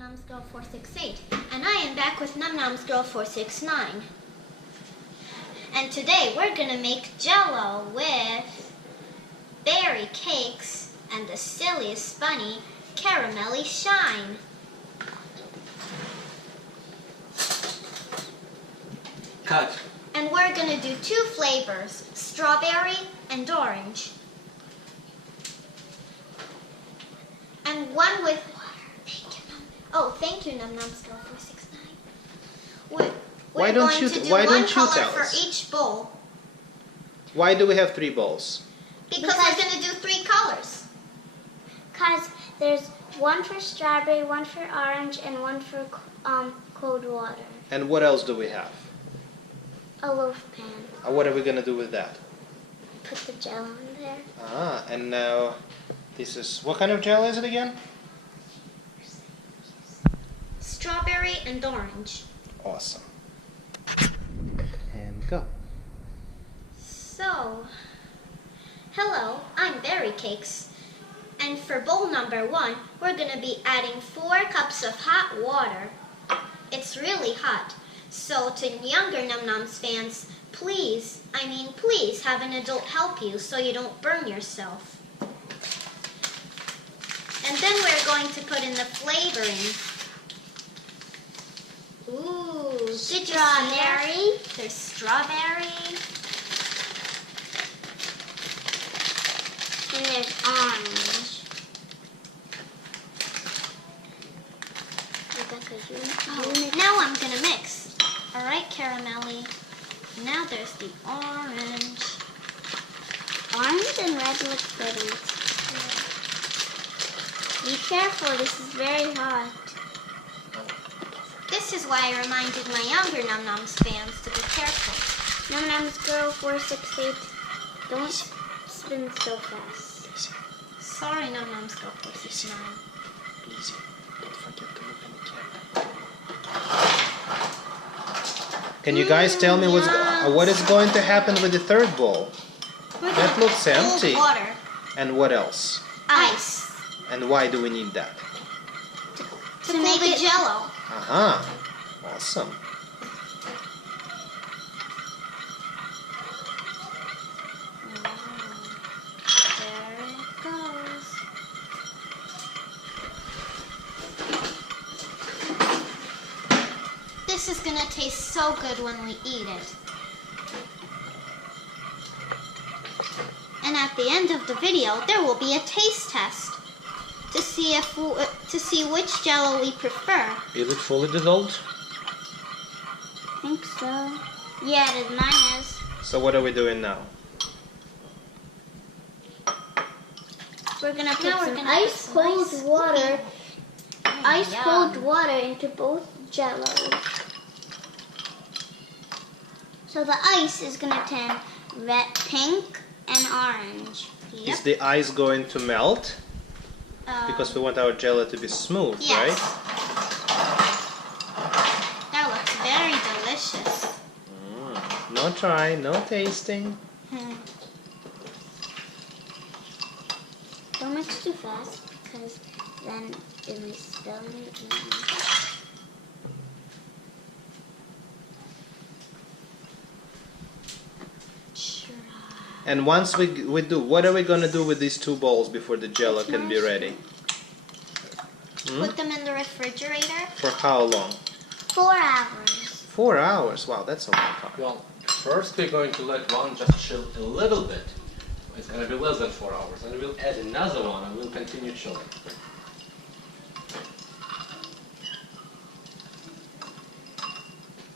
NumNomsGirl468, and I am back with NumNomsGirl469. And today we're gonna make Jello with berry cakes and the silliest bunny, Caramelly Shine. Cut. And we're gonna do two flavors, strawberry and orange. And one with oh, thank you, NumNomsGirl469. We're going to do one color for each bowl. Why do we have three bowls? Because we're going to do three colors. Because there's one for strawberry, one for orange, and one for cold water. And what else do we have? A loaf pan. What are we going to do with that? Put the Jello in there. Ah, and now this is, what kind of Jello is it again? Strawberry and orange. Awesome. And go. So, hello, I'm Berry Cakes. And for bowl number 1, we're going to be adding 4 cups of hot water. It's really hot. So to younger NumNoms fans, please have an adult help you so you don't burn yourself. And then we're going to put in the flavoring. Ooh, did you Strawberry. There's strawberry. And there's orange. Now I'm going to mix. Alright, Caramelly. Now there's the orange. Orange and red look pretty. Be careful, this is very hot. This is why I reminded my younger NumNoms fans to be careful. NumNomsGirl468, don't spin so fast. Sorry, NumNomsGirl469. Easy. Don't forget to look in the camera. Can you guys tell me what is going to happen with the third bowl? That looks empty. Water. And what else? Ice. And why do we need that? To make it Jello. Aha. Awesome. There it goes. This is gonna taste so good when we eat it. And at the end of the video, there will be a taste test to see which Jello we prefer. Is it fully dissolved? I think so. Yeah, it is. Mine is. So what are we doing now? We're gonna put some ice cold water. Ice cold water into both Jellos. So the ice is gonna turn red, pink, and orange. Yep. Is the ice going to melt? Because we want our Jello to be smooth, yes. right? That looks very delicious. No try, no tasting. Don't mix too fast, because then it may spill it. And once we do, what are we going to do with these two bowls before the Jello can be ready? Put them in the refrigerator. For how long? 4 hours. 4 hours. Wow, that's a long time. Well, first we're going to let one just chill a little bit. It's going to be less than 4 hours. And we'll add another one and we'll continue chilling.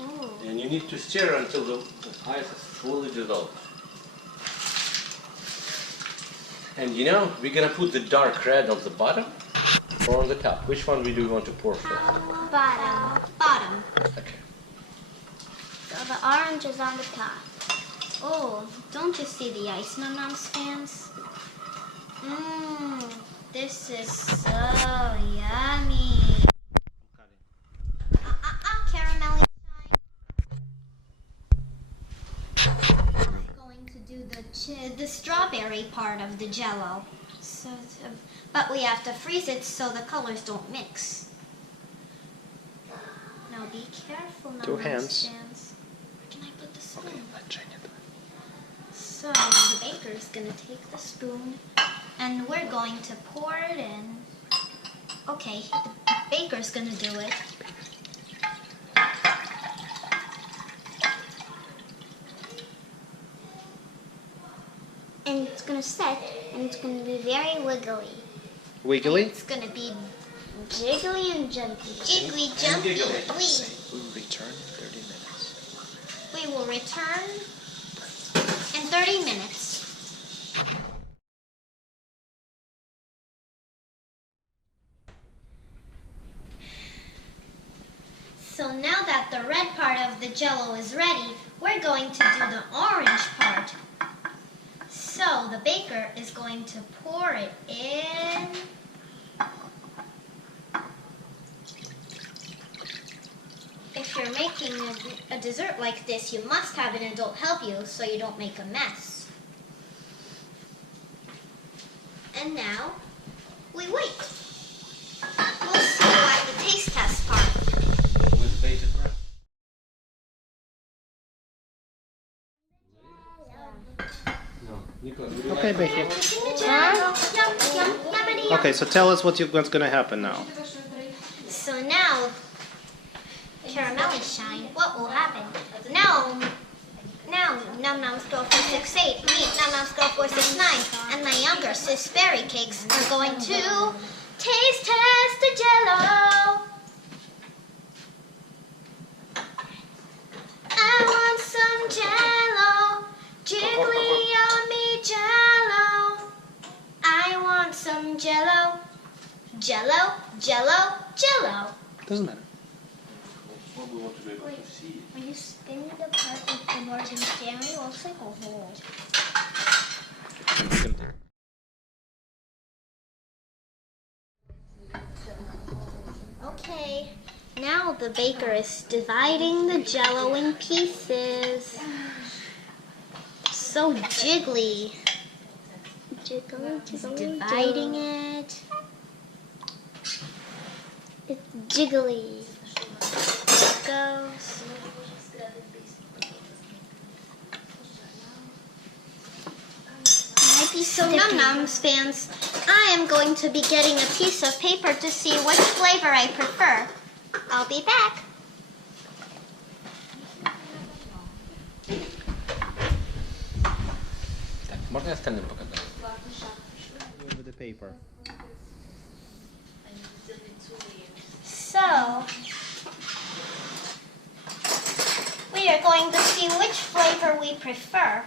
Ooh. And you need to stir until the ice is fully dissolved. And you know, we're going to put the dark red on the bottom or on the top. Which one do we want to pour first? Bottom. Bottom. Okay. So the orange is on the top. Oh, don't you see the ice, NumNoms fans? This is so yummy. Caramelly Shine. I'm going to do the strawberry part of the Jello. But we have to freeze it so the colors don't mix. Now be careful, Num Two Noms hands. fans. Where can I put the spoon? Okay, let Jenny do it. So the baker is gonna take the spoon and we're going to pour it in. Okay, the baker's gonna do it. And it's gonna set, and it's gonna be very wiggly. Wiggly? It's gonna be Jiggly and jumpy. jiggly, jumpy, giggly. We'll return in 30 minutes. We will return in 30 minutes. So now that the red part of the Jello is ready, we're going to do the orange part. So the baker is going to pour it in. If you're making a dessert like this, you must have an adult help you so you don't make a mess. And now, we wait. We'll see you at the taste test part. With bated breath. No, Nico, would you Okay, like Becky. Yum. Okay, so tell us what's going to happen now. So now, caramelly shine, what will happen? Now NumNomsGirl468, meet NumNomsGirl469, and my younger sis Berry Cakes are going to taste test the Jello. I want some Jello, jiggly yummy Jello. I want some Jello, Jello, Jello, Jello. Doesn't matter. what we want to be able to see? When you spin the part with the Morgan Stanley, it looks like a hole. Okay, now the baker is dividing the Jello in pieces. So jiggly. Jiggly, jiggly, Dividing it. It's jiggly. Goes. Might be So sticky. NumNoms fans, I am going to be getting a piece of paper to see which flavor I prefer. I'll be back. Tak, można ja z tym pogadać. With the paper. So, we are going to see which flavor we prefer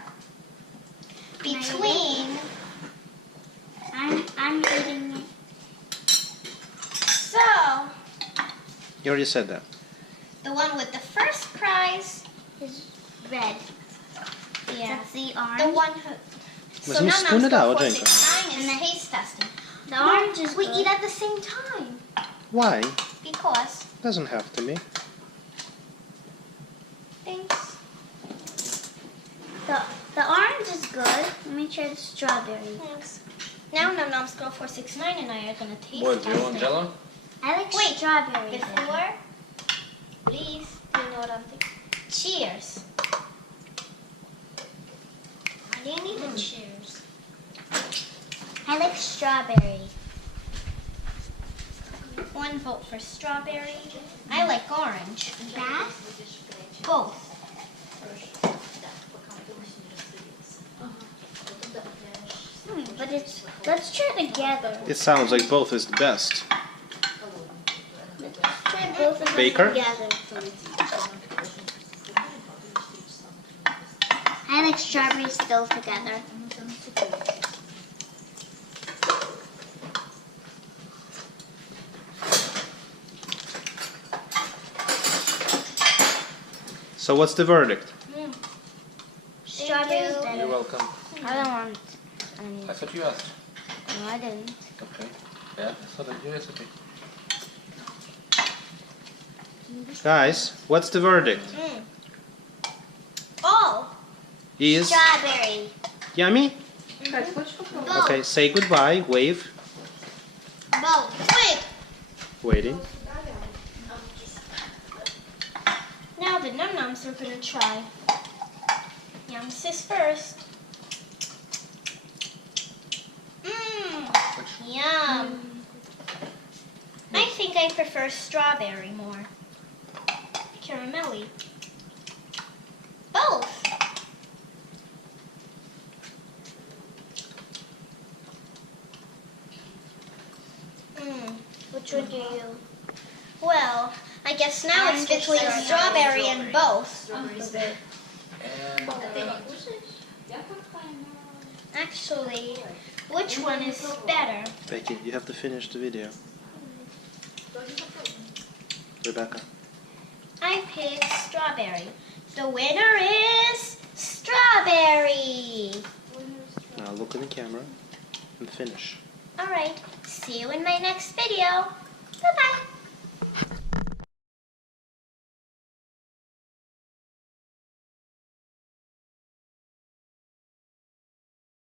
between. I'm eating it. So, You already said that. the one with the first prize. It's red. Yeah. That's the orange. The one who. Mas So me spoon it out, Jenko. NumNomsGirl469 is taste testing. The orange is We good. eat at the same time Why? because. Doesn't have to be. Thanks. The orange is good. Let me try the strawberry. Thanks. Now NumNomsGirl469 and I are gonna taste What, do you test want it. Jello? I like Wait, strawberry. Before, please, do you know what I'm thinking? Cheers. Why do you need the cheers? I like strawberry. One vote for strawberry. I like orange. That? Both. But let's try together. It sounds like both is the best. Let's try both of them Baker? together. I like strawberry still together. So what's the verdict? Strawberry's you. better. You're welcome. I don't want any. That's what you asked. No, I didn't. Okay. Yeah, so then you okay. Guys, what's the verdict? Oh, Is Strawberry. yummy? both. Okay, say goodbye, wave, Both. Wait. waiting. the num-nums we're going to try. Yums is first. Yum. I think I prefer strawberry more. Caramelly. Both. Which one do you? Well, I guess now it's between strawberry and both. Actually, which one is better? Becky, you have to finish the video. Rebecca. I pick strawberry. The winner is strawberry. Now look in the camera and finish. Alright, see you in my next video. Bye-bye.